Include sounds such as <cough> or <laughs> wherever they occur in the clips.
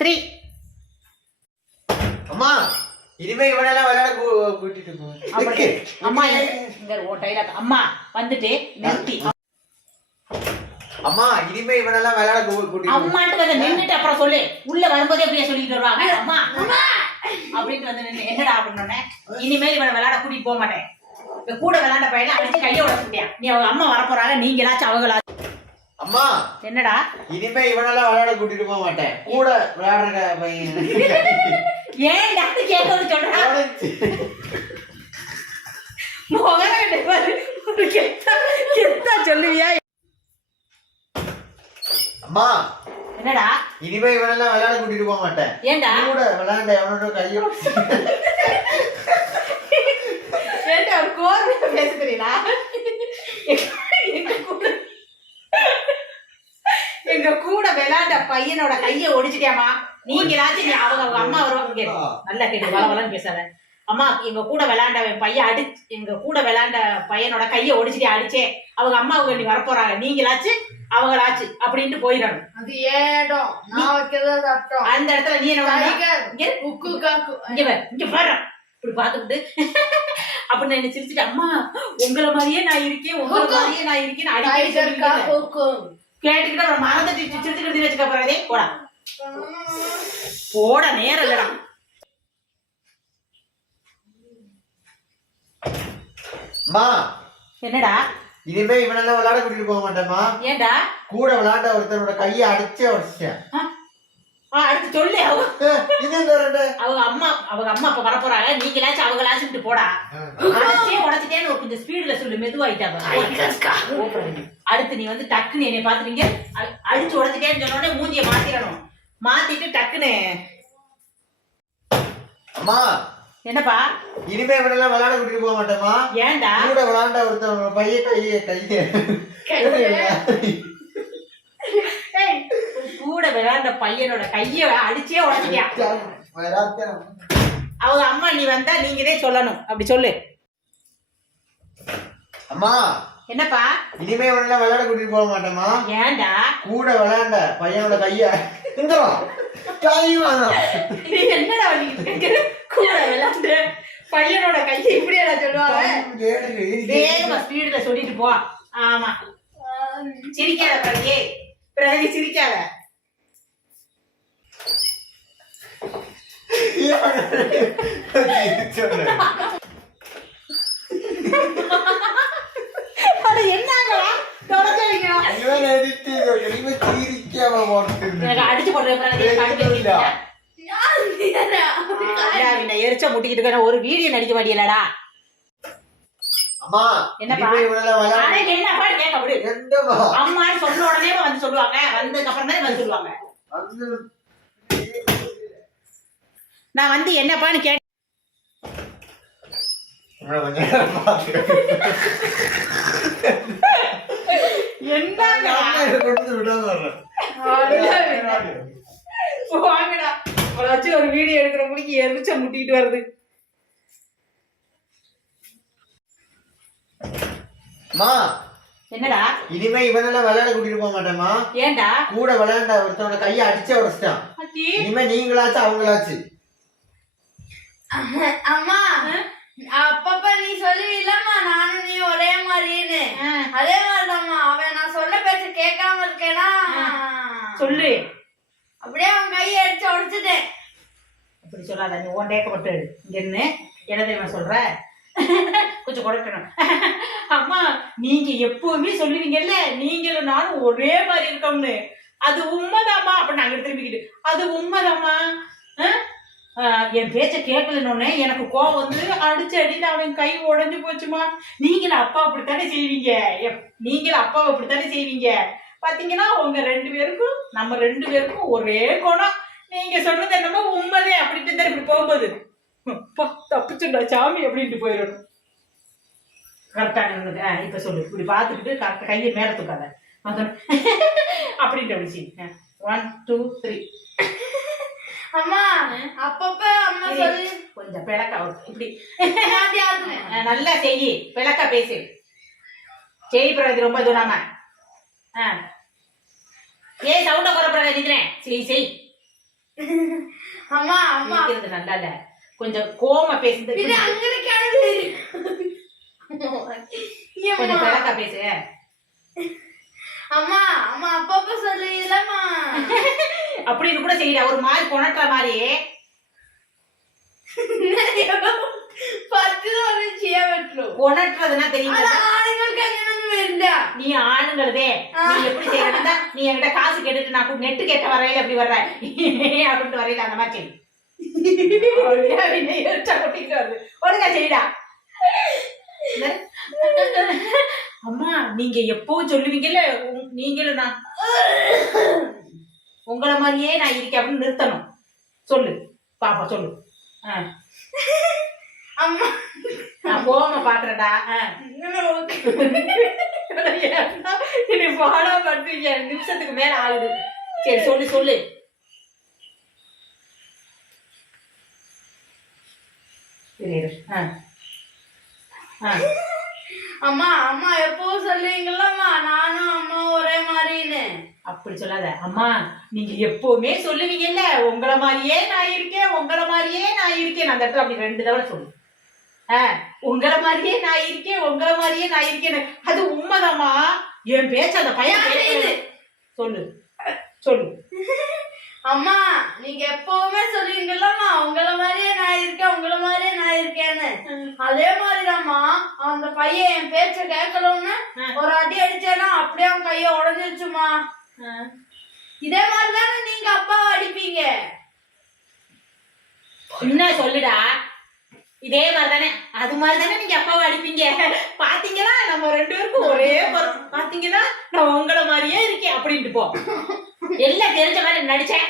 Three. அம்மா இனிமே இவனெல்லாம் விளையாட கூட்டிட்டு போ. அப்படி அம்மா இங்க ஓ டைலாக் அம்மா வந்துட்டு நிறுத்தி. அம்மா இனிமே இவனெல்லாம் விளையாட கூட்டிட்டு போ. அம்மான்ட்டு வந்து நின்னுட்டு அப்புறம் சொல்லு. உள்ள வரும்போதே அப்படியே சொல்லிட்டு வருவாங்க. அம்மா அம்மா. அப்படின்ட்டு வந்து நின்று என்னடா அப்படின்னு இனிமேல் இவனை விளையாட கூட்டிட்டு போக மாட்டேன். இந்த கூட விளையாண்ட பையனை அடிச்சு கையை உடச்சுட்டியா? நீ அவங்க அம்மா வரப்போறாங்க நீங்களாச்சும் அவங்களா அம்மா என்னடா? இனிமே இவனெல்லாம் விளையாட கூட்டிட்டு போக மாட்டேன். கூட விளையாடுற பையன். ஏன் டாக்டர் கேட்கணும்னு சொல்றா? சொல்லுவியா? அம்மா என்னடா? இனிமே இவனெல்லாம் விளையாட கூட்டிட்டு போக மாட்டேன். ஏன்டா கூட விளையாண்ட எவனோட கையோ ஏன்டா ஒரு கோர்வையா பேசுறீங்களா எங்க கூட விளையாண்ட பையனோட கைய ஒடிச்சிட்டியாமா நீங்களாச்சும் நீ அவங்க அவங்க அம்மா வருவாங்க கேளு. நல்லா கேட்டு வள வளன்னு பேசாத. அம்மா எங்க கூட விளையாண்ட பையன் அடி எங்க கூட விளையாண்ட பையனோட கைய ஒடிச்சிட்டு அடிச்சே. அவங்க அம்மா அவங்க நீ வரப்போறாங்க. நீங்களாச்சு அவங்களாச்சு அப்படின்ட்டு போயிடணும். அது ஏடம் நான் வைக்கிறதா அந்த இடத்துல நீ என்ன இங்க. உக்கு காக்கு இங்க பாரு இங்க பாரு. இப்படி பாத்துக்கிட்டு அப்படின்னு என்ன சிரிச்சுட்டு அம்மா உங்களை மாதிரியே நான் இருக்கேன் உங்களை மாதிரியே நான் இருக்கேன். அடிக்கடி கேட்டுக்கிட்டு அப்புறம் மறந்துட்டு சிரிச்சுக்கிட்டு வச்சுக்க போறதே போடா. போட நேரம் இல்லடா. அம்மா என்னடா? இனிமே இவனெல்லாம் விளையாட கூட்டிட்டு போக மாட்டேம்மா ஏன்டா? கூட விளையாண்ட ஒருத்தனோட கையை அடிச்சே உடச்சிட்டேன். ஆ, அடுத்து சொல்லு. அவங்க ரெண்டு அவங்க அம்மா அவங்க அம்மா இப்ப வரப்போறாங்க. நீங்களாச்சும் அவங்களாச்சும் போடா. அடிச்சே உடச்சிட்டேன்னு ஒரு கொஞ்சம் ஸ்பீடுல சொல்லு மெதுவாயிட்டா பாரு. அடுத்து நீ வந்து டக்குன்னு என்னை பாத்துட்டீங்க அடிச்சு உடச்சிட்டேன்னு சொன்ன உடனே மூஞ்சிய மாத்திரணும். மாத்திட்டு டக்குன்னு. அம்மா. என்னப்பா? இனிமே இவனெல்லாம் விளையாட கூட்டிட்டு போக மாட்டேம்மா. ஏன்டா? கூட விளையாண்ட ஒருத்தனோட பைய கையை. கையை? கூட விளையாண்ட பையனோட கைய அடிச்சே உடச்சிட்டியா? அவங்க அம்மா நீ வந்தா நீங்களே சொல்லணும். அப்படி சொல்லு. அம்மா என்னப்பா? இனிமே இவனெல்லாம் விளையாட கூட்டிட்டு போக மாட்டேம்மா. ஏன்டா? கூட விளையாண்ட பையனோட கைய இங்க வா. கை. நீ என்னடா கூட விளையாண்டு பையனோட கையை இப்படியாடா சொல்லுவாங்க? வேகமா ஸ்பீடுல சொல்லிட்டு போ. ஆமா. சிரிக்காத பிரகி பிரகி சிரிக்காத. ஒரு வீடியோ நடிக்க மாட்டீங்களடா அம்மா என்னப்பா? என்னப்பா கேட்க என்னம்மா? அம்மான்னு சொன்ன உடனே வந்து சொல்லுவாங்க வந்ததுக்கு அப்புறம் தானே வந்து சொல்லுவாங்க வந்து- நான் வந்து என்னப்பான்னு கேட்டேன். வாங்கடா. வச்சு ஒரு வீடியோ எடுக்கிற முடிக்கு எரிச்ச முட்டிட்டு வருது. அம்மா என்னடா? இனிமே இவனெல்லாம் விளையாட கூட்டிட்டு போக மாட்டேம்மா. ஏன்டா? கூட விளையாண்ட ஒருத்தனோட கையை அடிச்சே உடச்சிட்டான். அத்தி இனிமே நீங்களாச்சும் அவங்களாச்சு. அம்மா அப்பப்ப நீ சொல்லுவீல்லம்மா நானும் நீ ஒரே மாதிரின்னு. அதே மாதிரிதாம்மா. அவன் நான் சொல்ல பேச்ச கேட்காம இருக்கேனா? சொல்லு. அப்படியே அவன் கையை அடிச்சு உடைச்சிட்டேன் அப்படி சொல்லாத. நீ உன் டேக்கப்பட்டு இங்க இருந்து. என்ன தெரியுமா சொல்ற? கொஞ்சம் குறைக்கணும் அம்மா நீங்க எப்பவுமே சொல்லுவீங்கல்ல? நீங்களும் நானும் ஒரே மாதிரி இருக்கோம்னு. அது உண்மைதாம்மா. அப்ப நாங்க திரும்பிக்கிட்டு அது உண்மைதாம்மா. என் பேச்ச கேட்கலன்னு எனக்கு கோவம் வந்து அடிச்சு அடிட்டு அவன் கை உடஞ்சு போச்சுமா? நீங்களும் அப்பா அப்படித்தானே செய்வீங்க? எப்- நீங்களும் அப்பாவை அப்படித்தானே செய்வீங்க? பார்த்தீங்கன்னா உங்க ரெண்டு பேருக்கும் நம்ம ரெண்டு பேருக்கும் ஒரே குணம். நீங்க சொன்னது என்னமோ உண்மைதே அப்படின்ட்டு தான் இப்படி போகும்போது. தப்பிச்சுடா சாமி அப்படின்ட்டு போயிடணும். கரெக்டாக இருந்தது ஆ இப்ப சொல்லு. இப்படி பார்த்துக்கிட்டு கரெக்டாக கையை மேல தூக்காத. <laughs> அப்படின்ட்டு அப்படி ஒன் டூ த்ரீ அம்மா அப்பப்ப அம்மா சொல்லி. கொஞ்சம் பிளக்கா இப்படி. நல்லா செய்யி பிளக்கா பேசு. செய் பிரகதி ரொம்ப தூராம. ஆ. ஏய் சவுண்ட குறை பிரகதி நிக்கிறேன் செய் செய். அம்மா அம்மா. நிக்கிறது நல்லா இல்ல. கொஞ்சம் கோம பேசுறது இது கொஞ்சம். பிறக்கா பேசு. அம்மா அம்மா அப்பப்ப சொல்லுவீங்களம்மா அப்படின்னு கூட செய்யற ஒரு மாதிரி கொணட்டுற மாதிரி கொணட்டுறதுன்னா தெரியும்? நீ ஆணுங்களதே நீ எப்படி செய்யறதா நீ என்கிட்ட காசு கேட்டுட்டு நான் நெட்டு கேட்ட வரையில அப்படி வர்ற? <laughs> அப்படின்ட்டு வரையில அந்த மாதிரி ஒழுங்கா செய்யடா அம்மா நீங்க எப்பவும் சொல்லுவீங்கல்ல? நீங்களும் நான் உங்களை மாதிரியே நான் இருக்கேன் அப்படின்னு நிறுத்தணும். சொல்லு. பாப்பா சொல்லு. ஆ. அம்மா. நான் போகாம பாக்குறடா நீ ஃபாலோ பண்றீங்க. நிமிஷத்துக்கு மேல ஆகுது. சரி சொல்லு சொல்லு. அம்மா அம்மா எப்போ சொல்லுவீங்களா நானும் அம்மா மாதிரின்னு அப்படி சொல்லாத. அம்மா நீங்க எப்பவுமே சொல்லுவீங்கல்ல உங்கள மாதிரியே நான் இருக்கேன் உங்கள மாதிரியே நான் இருக்கேன். அந்த இடத்துல அப்படி ரெண்டு தடவை சொல்லு. உங்கள மாதிரியே நான் இருக்கேன் உங்கள மாதிரியே நான் இருக்கேன்னு. அது உண்மைதாம்மா. என் பேச்சு அந்த பையன்? சொல்லு. சொல்லு. அம்மா நீங்க எப்பவுமே சொல்லுவீங்கல்லம்மா உங்கள மாதிரியே நான் இருக்கேன் உங்கள அதே மாதிரிதாம்மா அந்த பையன் என் பேச்ச கேட்கலன்னு. ஒரு அடி அடிச்சேன்னா அப்படியே அவன் கைய உடஞ்சிருச்சுமா. இதே மாதிரிதானே நீங்க அப்பாவை அடிப்பீங்க? என்ன சொல்லுடா. இதே மாதிரி தானே அது மாதிரி தானே நீங்க அப்பாவை அடிப்பீங்க. பாத்தீங்களா? நம்ம ரெண்டு பேருக்கும் ஒரே பாத்தீங்களா? நான் உங்கள மாதிரியே இருக்கேன் அப்படின்ட்டு போ. எல்லாம் தெரிஞ்ச மாதிரி நடிச்சேன்.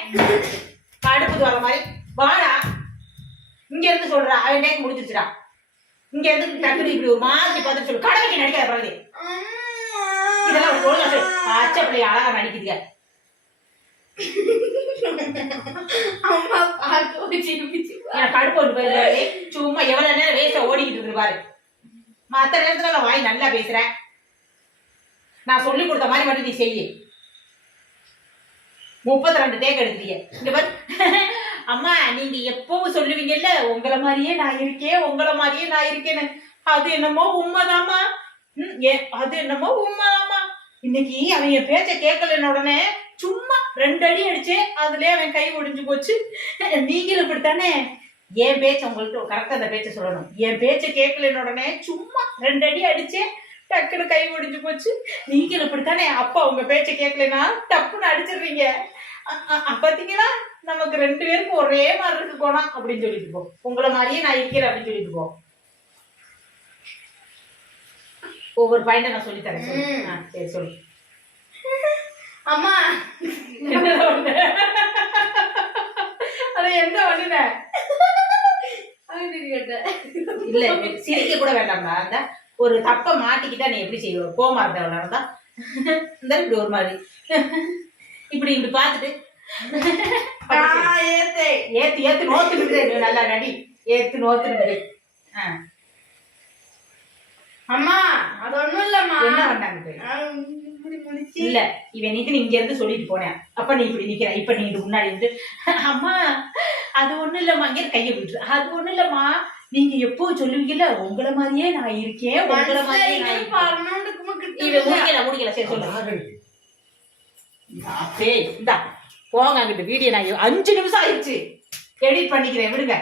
கடுப்பு வர மாதிரி. வாடா. இங்க இருந்து சொல்றா அவன் டேக்கு முடிச்சிருச்சுடா இங்க இருந்து டக்குனு இப்படி ஒரு மாதிரி பார்த்து சொல்லு. கடமைக்கு நடிக்காத பிறகு இதெல்லாம் ஒரு ஒழுங்கா சொல்லு. பச்சை பிள்ளை அழகா நடிக்குதுங்க. அம்மா கடுப்பு சும்மா எவ்வளவு நேரம் வேஸ்டா ஓடிக்கிட்டு இருக்கு பாரு. மத்த நேரத்துல நான் வாய் நல்லா பேசுறேன் நான் சொல்லி கொடுத்த மாதிரி மட்டும் நீ செய்யு. முப்பத்தி ரெண்டு டேக் எடுக்கிறீங்க இங்க பாரு. அம்மா நீங்க எப்பவும் சொல்லுவீங்கல்ல உங்கள மாதிரியே நான் இருக்கேன் உங்கள மாதிரியே நான் இருக்கேன்னு. அது என்னமோ உண்மைதாம்மா. ம், ஏ- அது என்னமோ உண்மைதாம்மா. இன்னைக்கு அவன் என் பேச்ச கேட்கலன்னு உடனே சும்மா ரெண்டு அடி அடிச்சேன் அதுலயே அவன் கை ஒடிஞ்சு போச்சு. நீங்களும் இப்படித்தானே? என் பேச்ச உங்கள்கிட்ட கரெக்டா அந்த பேச்ச சொல்லணும். என் பேச்ச கேட்கலன்னு உடனே சும்மா ரெண்டு அடி அடிச்சே டக்குனு கை ஒடிஞ்சு போச்சு. நீங்களும் இப்படித்தானே? அப்பா உங்க பேச்ச கேட்கலன்னா டப்புன்னு அடிச்சிடுறீங்க. பாத்தீங்களா? நமக்கு ரெண்டு பேருக்கும் ஒரே மாதிரி இருக்கு போனா அப்படின்னு சொல்லிட்டு போ உங்களை மாதிரியே நான் இருக்கிறேன் அப்படின்னு சொல்லிட்டு போ ஒவ்வொரு பாயிண்ட நான் சொல்லி. தரேன் சரி சொல்லு. அம்மா. என்ன ஒண்ணு? அது அப்படின்னு கேட்டேன் இல்ல சிரிக்க கூட வேண்டாம்டா. அந்த ஒரு தப்ப மாட்டிக்கிட்டா நீ எப்படி செய்வ? கோமா இருந்தவளா இருந்தா இந்த இப்படி ஒரு மாதிரி. இப்படி இப்படி பார்த்துட்டு. ஏத்து ஏத்து ஏத்து நோத்துட்டு நல்லா நடி. ஏத்து நோத்து அம்மா அது ஒண்ணும் இல்லம்மா. என்ன பண்ணாங்க இல்ல இவன் நிக்கணும் இங்க இருந்து சொல்லிட்டு போனேன். அப்ப நீ இப்படி நிக்கிற இப்ப நீ முன்னாடி இருந்து அம்மா அது ஒண்ணும் இல்லம்மா இங்க கையை விட்டுரு. அது ஒண்ணும் இல்லம்மா நீங்க எப்போ சொல்லுவீங்கல்ல உங்களை மாதிரியே நான் இருக்கேன் உங்களை மாதிரியே நான் இருக்கேன். முடிக்கல முடிக்கல. சரி சொல்லுங்க டேய் இந்தா போங்க அங்கிட்டு வீடியோ நான் அஞ்சு நிமிஷம் ஆயிடுச்சு. எடிட் பண்ணிக்கிறேன் விடுங்க.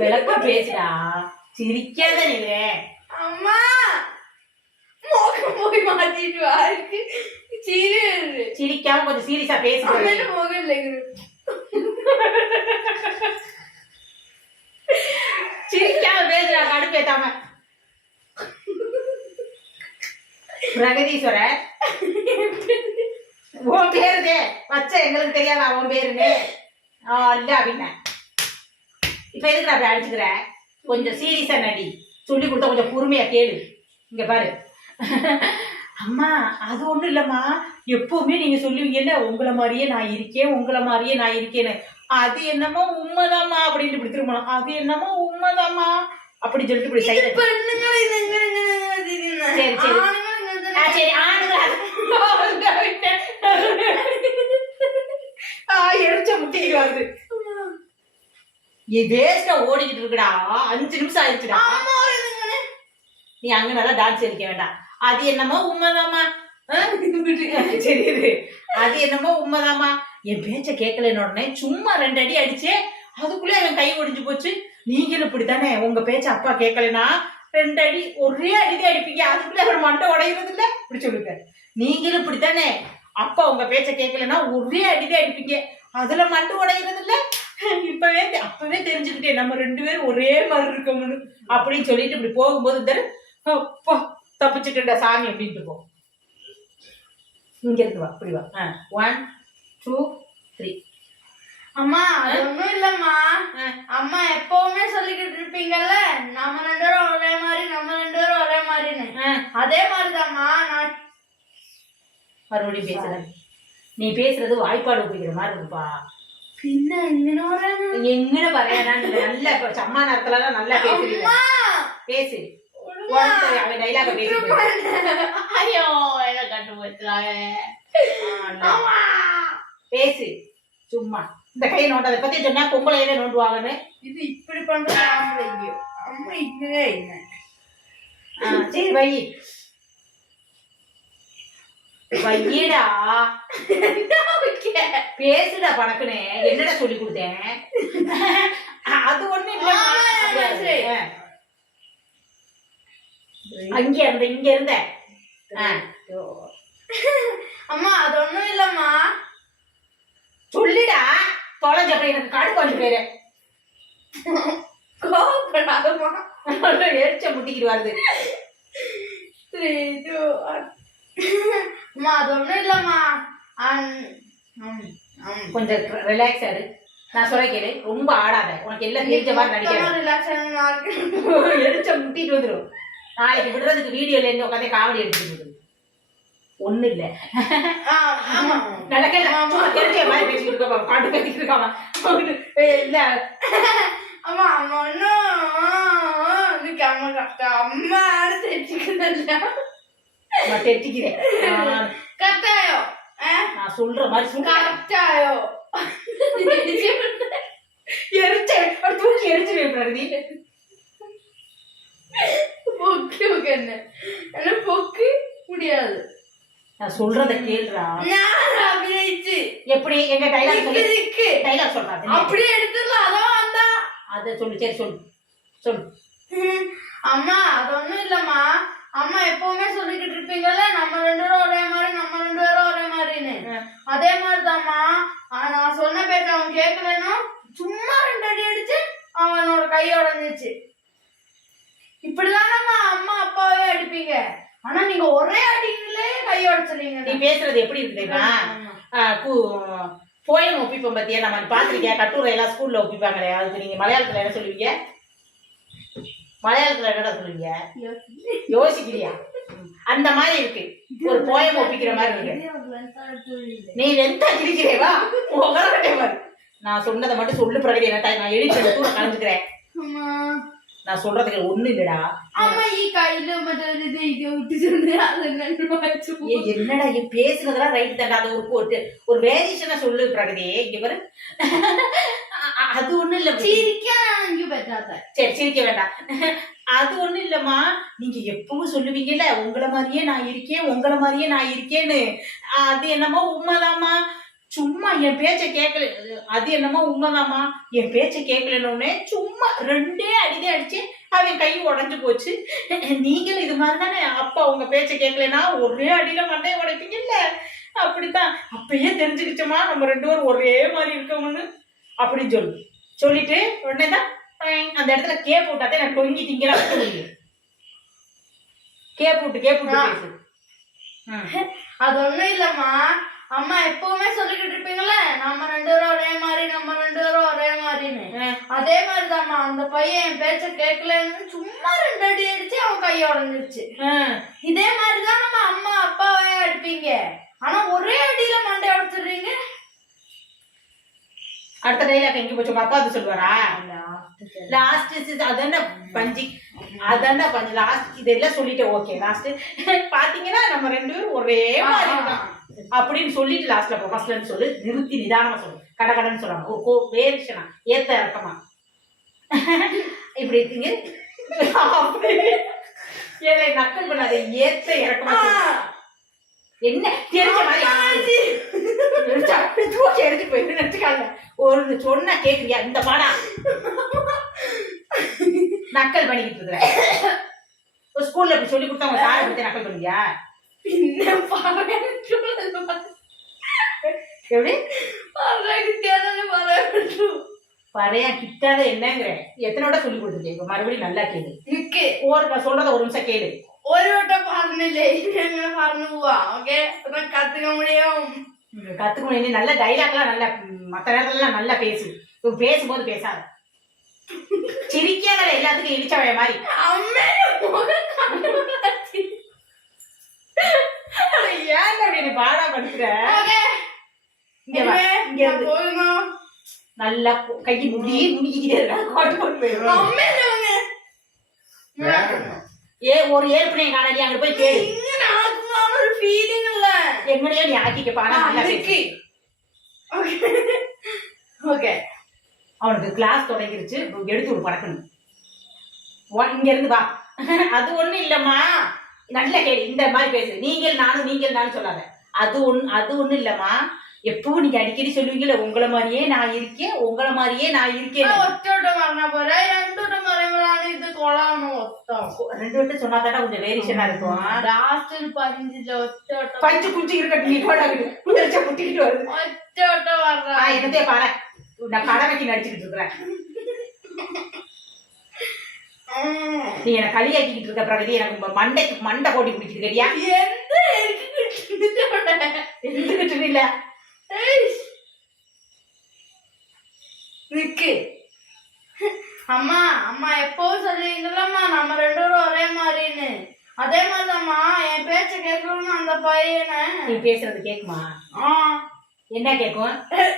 விளக்க பேசுடா. சிரிக்காத நீங்க அம்மா முகம் போய் மாத்திட்டு வாருக்கு சிரி. சிரிக்காம கொஞ்சம் சீரியஸா அவன் முகம் இல்லைங்க சிரிக்காம பேசுறா கடுப்பேத்தாம. பிரகதீஸ்வர உன் பேருதே. வச்ச எங்களுக்கு தெரியாதா உன் பேருன்னு? ஆ, இல்ல அப்படின்ன. இப்ப எதுக்கு அப்படி அடிச்சுக்கிற? கொஞ்சம் சீரியஸா நடி. சொல்லி கொடுத்தா கொஞ்சம் பொறுமையா கேளு. இங்க பாரு. அம்மா அது ஒண்ணும் இல்லம்மா. எப்பவுமே நீங்க சொல்லுவீங்கல்ல உங்களை மாதிரியே நான் இருக்கேன் உங்களை மாதிரியே நான் இருக்கேன்னு. அது என்னமோ உண்மைதாம்மா அப்படின்ட்டு இப்படி திரும்பணும் அது என்னமோ உண்மைதாம்மா அப்படி சொல்லிட்டு இப்படி. சரி, சரி. சரி ஆணுங்களா ஆ எரிச்ச முட்டிக்கிட்டு வருது இது வேஸ்டா ஓடிக்கிட்டு இருக்குடா அஞ்சு நிமிஷம் ஆயிடுச்சுடா நீ அங்க நல்லா டான்ஸ் அடிக்க வேண்டாம் அது என்னமோ உண்மைதாம்மா ஆ? சரி அது என்னமோ உண்மைதாம்மா என் பேச்ச கேட்கலன்னு உடனே சும்மா ரெண்டு அடி அடிச்சே அதுக்குள்ளே அவன் கை ஒடிஞ்சு போச்சு நீங்களும் இப்படித்தானே உங்க பேச்ச அப்பா கேட்கலனா ரெண்டு அடி ஒரே அடிதான் அடிப்பீங்க. அதுக்குள்ளே அவர் மண்டை உடைகிறது இல்ல இப்படி சொல்லுங்க நீங்களும் இப்படித்தானே? அப்பா உங்க பேச்ச கேட்கலனா ஒரே அடிதான் அடிப்பீங்க. அதுல மண்டை உடைகிறது இல்ல இப்பவே அப்பவே தெரிஞ்சுக்கிட்டேன் நம்ம ரெண்டு பேரும் ஒரே மாதிரி இருக்கோம்னு அப்படின்னு சொல்லிட்டு இப்படி போகும்போது தரு அப்பா தப்பிச்சுட்டா சாமி அப்படின்ட்டு போ. இங்க இருக்கு வா இப்படி வா. ஒன் டூ த்ரீ அம்மா ஒண்ணும் இல்லம்மா. அம்மா எப்பவுமே சொல்லிக்கிட்டு இருப்பீங்கல்ல நம்ம ரெண்டு பேரும் ஒரே மாதிரி நம்ம ரெண்டு பேரும் ஒரே மாதிரின்னு. அதே மாதிரிதாம்மா நான் மறுபடியும் பேசுறேன். நீ பேசுறது வாய்ப்பாடு குடிக்கிற மாதிரி இருக்குப்பா. பின்ன எங்கன எங்கன பறையாடான்னு நல்ல அம்மா நல்லா பேசு. பேசு டைலாக பேசு ஐயோ என்ன கண்டுபிடிச்சாங்க பேசு. சும்மா. இந்த கையை நோண்டதை. பத்தி சொன்னா பொம்பளை எதை நோண்டுவாங்கன்னு. இது இப்படி பண்ற ஆம்பளைங்க அம்மா ஆ, சரி வை. வையடா. பேசுடா பணக்குனே என்னடா சொல்லி கொடுத்தேன்? அது ஒண்ணு இல்ல. அங்க இருந்த இங்க இருந்த ஆ, அம்மா அது ஒண்ணும் இல்லம்மா சொல்லுடா தொலைஞ்ச அப்படி எனக்கு காடு கொஞ்சம் பேரு. கோபப்படாதம்மா எரிச்ச முட்டிக்கிட்டு வருது. த்ரீ டூ அம்மா அது ஒண்ணும் இல்லம்மா. அன்- ம், ம். கொஞ்சம் ரிலாக்ஸ் ஆடு நான் சொல்ல கேளு. ரொம்ப ஆடாத. உனக்கு எல்லாம் தெரிஞ்ச மாதிரி இருக்கு. எரிச்ச முட்டிட்டு வந்துடும் நாளைக்கு விடுறதுக்கு வீடியோல இருந்து உட்காந்து காமெடி எடுத்துட்டு ஒண்ணு இல்ல. நடக்க மாதிரி பேசிட்டு இருக்கா பாட்டு கத்திட்டு இருக்காமா இல்ல அம்மா அம்மா ஒன்னும் இதுக்கு அம்மா கரெக்டா அம்மா தெரிஞ்சுக்கிறதில்ல நான் தெட்டிக்கிறேன் நான் கட்டாயோ நான் சொல்ற மாதிரி சொல்ல கட்டாயோ எரிச்ச ஒரு நான் சொல்றத கேளுடா நான் அபிநயிச்சு? எப்படி? எங்க டைலாக் சொல்லி. திக்கு டைலாக் சொல்றாங்க அப்படியே எடுத்துடலாம் அதான் வந்தா. அத சொல்லு சரி சொல்லு. சொல்லு. அம்மா அது ஒண்ணும் இல்லம்மா. அம்மா எப்பவுமே சொல்லிக்கிட்டு இருப்பீங்கல்ல நம்ம ரெண்டு பேரும் ஒரே மாதிரி நம்ம ரெண்டு பேரும் ஒரே மாதிரின்னு. அதே மாதிரிதாம்மா. நான் சொன்ன பேச்ச அவன் கேட்கலன்னா சும்மா ரெண்டு அடி அடிச்சு அவனோட கை உடஞ்சிச்சு. இப்படிதானம்மா அம்மா அப்பாவே அடிப்பீங்க. ஆனா நீங்க ஒரே அடிங்களே நீ பேசுறது எப்படி இருக்கு தெரியுமா? போயம் ஒப்பிப்போம் பத்தியா? நம்ம பாத்திருக்கேன் கட்டுரை எல்லாம் ஸ்கூல்ல ஒப்பிப்பாங்களே அதுக்கு நீங்க மலையாளத்துல என்ன சொல்லுவீங்க? மலையாளத்துல என்னடா சொல்லுவீங்க? யோசிக்கிறியா. அந்த மாதிரி இருக்கு. ஒரு போயம் ஒப்பிக்கிற மாதிரி இருக்கு. நீ வெந்தா கிழிக்கிறேவா நான் சொன்னதை மட்டும் சொல்லு பிரகதி என்ன நான் எழுதி கூட கலந்துக்கிறேன். நான் சொல்றதுக்கு ஒண்ணு இல்லடா. அம்மா ஈ கையில மட்டும் இது இதை விட்டு ஏய், என்னடா என் பேசுனதெல்லாம் ரைட் தான்டா. அது ஒரு போட்டு. ஒரு வேரியேஷனை சொல்லு பிரகதி. இங்க பாரு. அது ஒண்ணும் இல்ல சிரிக்க இங்க பெற்றாத சரி சிரிக்க வேண்டாம். அது ஒண்ணும் இல்லம்மா. நீங்க எப்பவும் சொல்லுவீங்கல்ல உங்களை மாதிரியே நான் இருக்கேன் உங்களை மாதிரியே நான் இருக்கேன்னு. அது என்னமோ உண்மைதாம்மா. சும்மா என் பேச்ச கேட்கல அது என்னமோ உண்மைதாம்மா. என் பேச்ச கேட்கலன்னு சும்மா ரெண்டே அடிதே அடிச்சு அவன் கை உடைஞ்சு போச்சு. நீங்களும் இது மாதிரி தானே அப்பா உங்க பேச்ச கேட்கலனா ஒரே அடியில மண்டையை உடைப்பீங்கல்ல? அப்படித்தான். அப்பயே தெரிஞ்சுக்கிச்சோமா நம்ம ரெண்டு பேரும் ஒரே மாதிரி இருக்கோம்னு. அப்படின்னு சொல்லு. சொல்லிட்டு உடனே தான் அந்த இடத்துல கே போட்டாத்தே நான் தொங்கி முடியும் கே போட்டு கே போட்டு. அது ஒண்ணும் இல்லம்மா. அம்மா எப்பவுமே சொல்லிக்கிட்டு இருப்பீங்கல்ல நம்ம ரெண்டு பேரும் ஒரே மாதிரி நம்ம ரெண்டு பேரும் ஒரே மாதிரின்னு. அதே மாதிரிதாம்மா அந்த பையன் என் பேச்ச கேட்கலன்னு சும்மா ரெண்டு அடி அடிச்சு அவன் கை உடஞ்சிருச்சு. இதே மாதிரிதான் நம்ம அம்மா அப்பாவே அடிப்பீங்க? ஆனா ஒரே அடியில மண்டை உடைச்சிடுறீங்க. அடுத்த டைலாக் எங்க போச்சு? அப்பா அது சொல்லுவாரா? லாஸ்ட் அதான பஞ்சு? அதான பஞ்சு? லாஸ்ட் இதெல்லாம் சொல்லிட்டேன் ஓகே லாஸ்ட் பாத்தீங்கன்னா நம்ம ரெண்டு பேரும் ஒரே மாதிரி. அப்படின்னு சொல்லிட்டு லாஸ்ட்ல போ. ஃபர்ஸ்ட்ல சொல்லு. நிறுத்தி நிதானமா சொல்லு. கட கடன்னு சொல்றாங்க ஓ கோ வேரிஷனா ஏத்த இறக்கமா இப்படி இருக்கீங்க? ஏலே நக்கல் பண்ணாத. ஏத்த இறக்கமா. என்ன? தெரிஞ்ச மாதிரி தூக்கி எடுத்து போயிட்டு நினைச்சுக்காங்க ஒரு சொன்னா கேக்குறியா? இந்த பாடா. நக்கல் பண்ணிக்கிட்டு இருக்கிற. ஸ்கூல்ல இப்படி சொல்லி கொடுத்தா உங்க சாரை பத்தி நக்கல் பண்ணுவியா? പിന്നെ പറയാൻ எப்படி പറയാൻ കിട്ടിയാലേ പറയാൻ പറ്റൂ பறையா கிட்டாத என்னங்கிற எத்தனை விட சொல்லி கொடுத்துருக்கேன் இப்ப மறுபடியும் நல்லா கேளு നിക്ക് ஒரு நான் சொல்றத ஒரு நிமிஷம் கேளு ഒരു വട്ടം പറഞ്ഞില്ലേ ഇനി അങ്ങനെ പറഞ്ഞു പോവാ ഓക്കെ കത്തുക முடியும் ம், கத்துக்கணும் இனி நல்ல டைலாக்லாம் நல்லா ம், மத்த நேரத்துலலாம் நல்லா பேசு இப்ப பேசும்போது பேசாத சிரிக்காத எல்லாத்துக்கும் இடிச்சவய மாதிரி അമ്മേടെ മുഖം കണ്ടുകൊണ്ടാ ஏன் அப்படி நீ பாடா நல்லா கு- கையை முடியே முடிக்கிட்டே இருக்கா கோட்டை போட்டு போயிடுவோம் ஏ ஒரு ஏற்பனையை காணாடி அங்க போய் கேளு எங்கனையோ நீ ஆக்கிக்க பாடா நல்லா ஓகே. அவனுக்கு கிளாஸ் தொடங்கிருச்சு. எடுத்து படக்கணும் இங்க இருந்து அது ஒண்ணும் இல்லம்மா. நல்ல கேள்வி இந்த மாதிரி பேசு நீங்கள் நானும் நீங்கள் நானும் சொல்லாத. அது ஒன் அது ஒன்றும் இல்லம்மா. எப்பவும் நீங்க அடிக்கடி சொல்லுவீங்கல்ல உங்களை மாதிரியே நான் இருக்கேன் உங்களை மாதிரியே நான் இருக்கேன் ஒட்டோட வரணா போறேன் ரெண்டு வட்டம் மறைவனான இது கொலாமணும் ஒத்தம். ரெண்டு வட்டம் சொன்னா தானே கொஞ்சம் வேரியேஷனா இருக்கும். லாஸ்ட் பதினஞ்சுல ஒட்டோட்டம் பஞ்சு குஞ்சு இருக்கட்டும் நீ போட குளிர்ச்ச முட்டிக்கிட்டு வருது. ஒட்டோட்டம் வர்றான் என்னத்தையே பாரு. நான் கடமைக்கு நடிச்சுக்கிட்டு இருக்கிறேன். நீ என்ன களியாக்கிட்டு இருக்க பிரகதி எனக்கு மண்டை மண்டை போட்டி பிடிச்சிட்டு கேட்டியா? எந்த இல்ல நிக்கு. அம்மா அம்மா எப்பவும் சொல்லுவீங்களம்மா நம்ம ரெண்டு பேரும் ஒரே மாதிரின்னு. அதே மாதிரிதாம்மா என் பேச்ச கேட்கணும்னு அந்த பையனை. நீ பேசுறது கேக்குமா? ஆ. என்ன கேட்கும்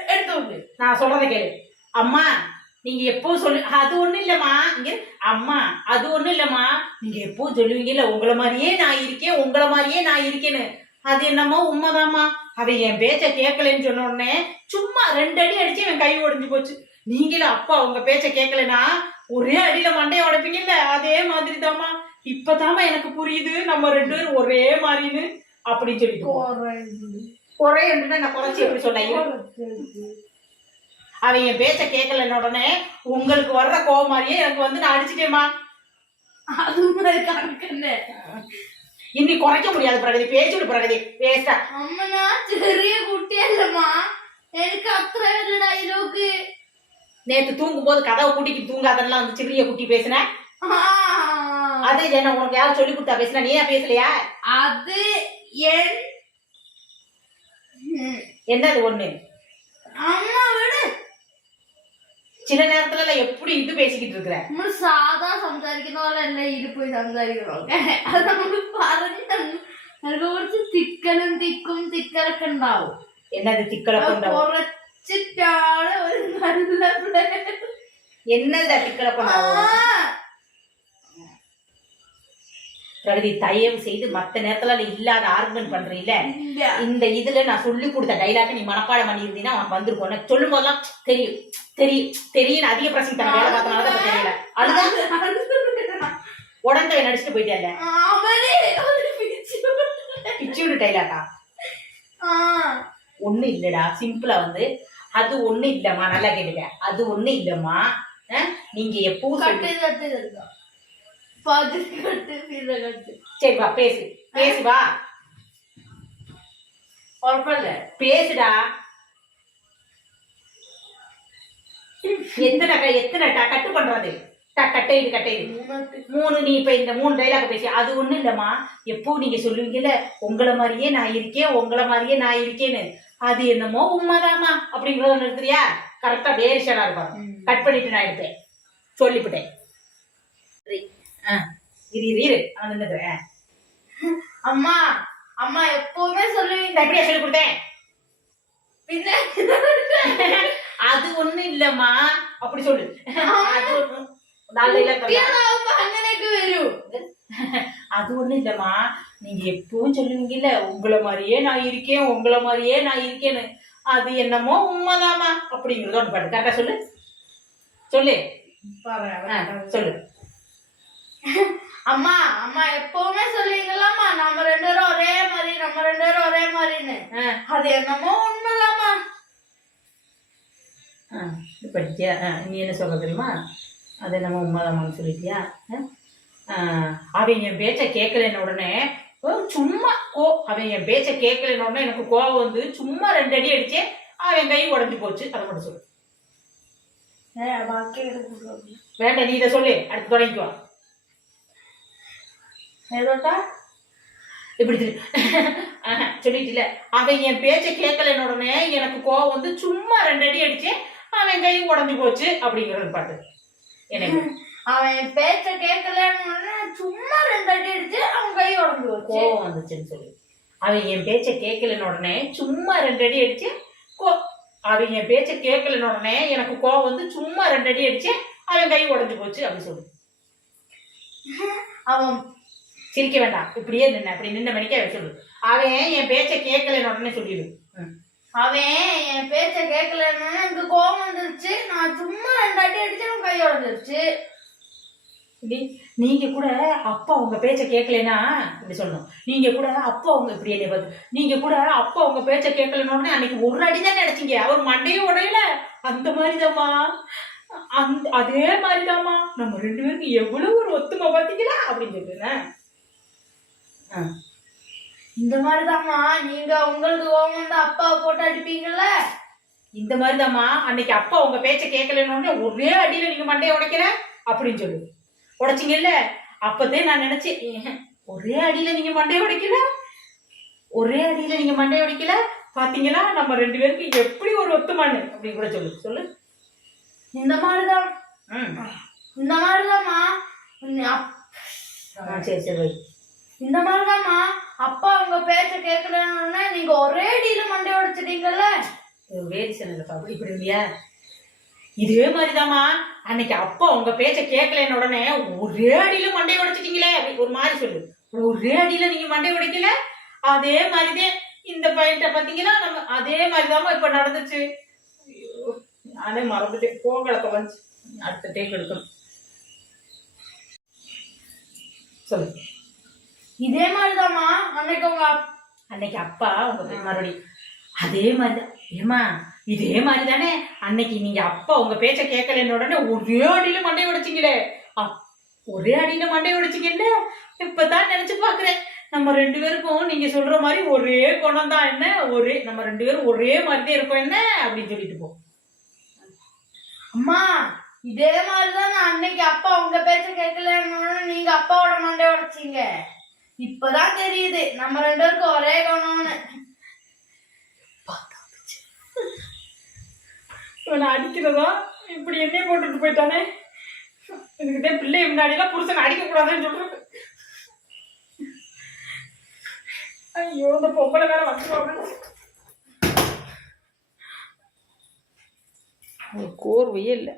எடுத்து நான் சொல்றத கேளு. அம்மா நீங்க எப்பவும் சொல்லு அது ஒண்ணும் இல்லம்மா. இங்க அம்மா அது ஒண்ணும் இல்லம்மா. நீங்க எப்பவும் சொல்லுவீங்கல்ல உங்களை மாதிரியே நான் இருக்கேன் உங்களை மாதிரியே நான் இருக்கேன்னு. அது என்னமோ உண்மைதாம்மா. அவன் என் பேச்ச கேட்கலன்னு சொன்ன உடனே சும்மா ரெண்டு அடி அடிச்சு என் கை உடைஞ்சு போச்சு. நீங்களும் அப்பா உங்க பேச்ச கேட்கலனா ஒரே அடியில மண்டைய உடைப்பீங்கல்ல. அதே மாதிரி தாம்மா இப்பதாம்மா எனக்கு புரியுது நம்ம ரெண்டு பேரும் ஒரே மாதிரின்னு அப்படின்னு சொல்லிட்டு. என்று நான் குறைச்சி எப்படி சொன்னேன். அவன் என் பேச்ச கேட்கலன்னு உடனே உங்களுக்கு வர்ற கோவம் மாதிரியே எனக்கு வந்து நான் அடிச்சிட்டேம்மா. அது இன்னி குறைக்க முடியாது பிரகதி பேச்சு விடு பிரகதி வேஸ்டா அம்மனா பெரிய குட்டியா எனக்கு அக்கறை இல்லடா இலோக்கு நேத்து தூங்கும் போது கதவை தூங்காதெல்லாம் வந்து சிறிய குட்டி பேசின. அது என்ன உனக்கு யாரும் சொல்லி கொடுத்தா பேசினா நீயா பேசலையா? அது என் என்னது ஒண்ணு? அம்மா சில நேரத்துல எல்லாம் எப்படி இது பேசிக்கிட்டு இருக்கிற നമ്മൾ സാധാ സംസാരിക്കുന്ന പോലെ അല്ല ഇതിൽ പോയി സംസാരിക്കണം ഓക്കെ അത് നമ്മൾ പറഞ്ഞു നമുക്ക് കുറച്ച് തിക്കലും തിക്കും തിക്കലൊക്കെ ഉണ്ടാവും என்னது திக்கல അത് கொண்ட കുറച്ചിട്ടാണ് ഒരു നല്ല player. என்னது திக்கல ആ, பிரகதி தயவு செய்து மத்த நேரத்துல நீ இல்லாத ஆர்குமெண்ட் பண்றீல இந்த இதுல நான் சொல்லி கொடுத்த டைலாக் நீ மனப்பாடம் பண்ணியிருந்தீங்கன்னா உனக்கு வந்திருக்கும். நான் சொல்லும் போதெல்லாம் தெரியும். தெரியும் தெரியும் அதிக பிரச்சனை தர வேலை பார்த்தனால தெரியல. அதுதான் உடம்பை நடிச்சுட்டு போயிட்டேன் பிச்சூடு டைலாக்கா ஒண்ணு இல்லடா சிம்பிளா வந்து அது ஒண்ணு இல்லம்மா நல்லா கேட்டுக்க. அது ஒண்ணு இல்லம்மா நீங்க எப்பவும் சரி பேசு. பேசு வா. குழப்பம் பேசுடா. எத்தனை எத்தனை கட்டு பண்றது கட்டை இது கட்டை மூணு நீ இப்ப இந்த மூணு டைலாக் பேசி. அது ஒண்ணும் இல்லம்மா. எப்போ நீங்க சொல்லுவீங்கல்ல உங்களை மாதிரியே நான் இருக்கேன் உங்களை மாதிரியே நான் இருக்கேன்னு. அது என்னமோ உண்மைதாமா அப்படிங்கறத நிறுத்துறியா கரெக்டா வேரிஷனா இருப்பாங்க கட் பண்ணிட்டு நான் எடுப்பேன். சொல்லிவிட்டேன் இரு இரு இரு. அம்மா அம்மா எப்பவுமே சொல்லுவீங்க தட்டியா சொல்லி கொடுத்தேன். அது ஒண்ணு இல்லம்மா. அப்படி சொல்லு. அது ஒண்ணு அது ஒண்ணு இல்லம்மா. நீங்க எப்பவும் சொல்லுவீங்கல்ல உங்களை மாதிரியே நான் இருக்கேன் உங்களை மாதிரியே நான் இருக்கேன்னு. அது என்னமோ உண்மைதாமா அப்படிங்கறது ஒன்று பாட்டு கரெக்டா சொல்லு. சொல்லு. சொல்லு. அம்மா அம்மா எப்பவுமே சொல்லுவீங்களாமா நம்ம ரெண்டு பேரும் ஒரே மாதிரி நம்ம ரெண்டு பேரும் ஒரே மாதிரின்னு. அது என்னமோ உண்மைதாம்மா. ஆ படிக்கியா? நீ என்ன சொல்ல தெரியுமா? அது என்னமோ உண்மைதாமான்னு சொல்லிட்டியா? அவன் என் பேச்சை கேட்கலன்னு உடனே சும்மா கோ அவன் என் பேச்சை கேட்கலன்னு உடனே எனக்கு கோவம் வந்து சும்மா ரெண்டு அடி அடிச்சே அவன் கை உடஞ்சி போச்சு. அதை மட்டும் சொல்லு. வேண்டாம் நீ இதை சொல்லு. அடுத்து தொடங்கிக்குவான் ஏதோட்டா? இப்படி சொல்லிட்டுல அவன் என் பேச்சை கேட்கலன்னு உடனே எனக்கு கோவம் வந்து சும்மா ரெண்டடி அடிச்சு அவன் கை உடஞ்சு போச்சு அப்படிங்கிறது பாட்டு. எனக்கு. அவன் பேச்ச கேட்கலன்னு சும்மா ரெண்டடி அடிச்சு அவன் கை உடஞ்சி போச்சு. கோவம் வந்துச்சுன்னு சொல்லி. அவன் என் பேச்ச கேட்கலன்னு உடனே சும்மா ரெண்டடி அடிச்சு கோ அவன் என் பேச்சை கேட்கலன்னு உடனே எனக்கு கோவம் வந்து சும்மா ரெண்டடி அடிச்சு அவன் கை உடஞ்சு போச்சு அப்படின்னு சொல்லு. அவன் சிரிக்க வேண்டாம். இப்படியே நின்ன அப்படி நின்ன மணிக்கு சொல்லு அவன் என் பேச்சை கேட்கலன்னு உடனே சொல்லிடு. அவன் என் பேச்ச கேட்கலன்னு எனக்கு கோவம் வந்துருச்சு. நான் சும்மா ரெண்டு அடி அடிச்சு அவன் கை உடஞ்சிருச்சு. இப்படி நீங்க கூட அப்பா உங்க பேச்ச கேட்கலனா இப்படி சொல்லணும். நீங்க கூட அப்பா உங்க இப்படி பார்த்து நீங்க கூட அப்பா உங்க பேச்ச கேட்கலன்னு அன்னைக்கு ஒரு அடி தான் நினைச்சீங்க அவர் மண்டையும் உடையல. அந்த மாதிரிதாம்மா. அந்த அதே மாதிரிதாம்மா. நம்ம ரெண்டு பேருக்கு எவ்வளவு ஒரு ஒத்துமை பார்த்தீங்களா? அப்படின்னு சொல்லுறேன் இந்த மாதிரிதாம்மா. நீங்க உங்களுக்கு கோவம் வந்து அப்பாவை போட்டு அடிப்பீங்கல்ல? இந்த மாதிரிதாம்மா. அன்னைக்கு அப்பா உங்க பேச்ச கேட்கலன்னு ஒரே அடியில நீங்க மண்டையை உடைக்கிற? அப்படின்னு சொல்லு. உடைச்சிங்கல்ல? அப்பதே நான் நினைச்சேன் ஒரே அடியில நீங்க மண்டையை உடைக்கல? ஒரே அடியில நீங்க மண்டையை உடைக்கல? பாத்தீங்களா? நம்ம ரெண்டு பேருக்கு எப்படி ஒரு ஒத்துமான்னு அப்படின்னு கூட சொல்லு. சொல்லு. இந்த மாதிரிதான். இந்த மாதிரிதாம்மா. சரி சரி வை. இந்த மாதிரிதாம்மா. அப்பா உங்க பேச்ச கேட்கலன்னு நீங்க ஒரே டீல மண்டை உடைச்சிட்டீங்கல்ல? இது சேனல் இப்படி இல்லையா இதே மாதிரிதாம்மா. அன்னைக்கு அப்பா உங்க பேச்ச கேட்கலன்னு உடனே ஒரே அடியில மண்டை உடைச்சிட்டீங்களே. அப்படி ஒரு மாதிரி சொல்லு. ஒரே அடியில நீங்க மண்டை உடைக்கல? அதே மாதிரிதான் இந்த பையன்ட்ட பாத்தீங்கன்னா நம்ம அதே மாதிரிதாம்மா இப்ப நடந்துச்சு. அதே நானே மறந்துட்டேன். போகல அடுத்த டேக் எடுக்கணும். சொல்லுங்க இதே மாதிரிதாம்மா. அன்னைக்கு அப்- அன்னைக்கு அப்பா உங்க மறுபடியும் அதே மாதிரி ஏமா இதே மாதிரி தானே அன்னைக்கு நீங்க அப்பா உங்க பேச்ச கேட்கலன்னு உடனே ஒரே அடியில மண்டை உடைச்சிங்களே. ஒரே அடியில மண்டை உடைச்சிங்கல்ல? இப்பதான் நினைச்சு பாக்குறேன். நம்ம ரெண்டு பேருக்கும் நீங்க சொல்ற மாதிரி ஒரே குணம் தான் என்ன? ஒரே நம்ம ரெண்டு பேரும் ஒரே மாதிரி தான் இருக்கோம். என்ன? அப்படின்னு சொல்லிட்டு போ. அம்மா இதே மாதிரிதான் நான் அன்னைக்கு அப்பா உங்க பேச்ச கேட்கலன்னு நீங்க அப்பாவோட மண்டை உடைச்சீங்க. இப்பதான் தெரியுது. நம்ம ரெண்டு பேருக்கும் ஒரே குணம்னு இவனை அடிக்கிறதா? இப்படி என்னைய போட்டுட்டு போயிட்டானே. இதுக்கிட்டே பிள்ளை முன்னாடிலாம் புருஷன் அடிக்க கூடாதுன்னு சொல்றது ஐயோ இந்த பொம்பளை வேற வந்துருவாங்க. கோர்வையே இல்லை.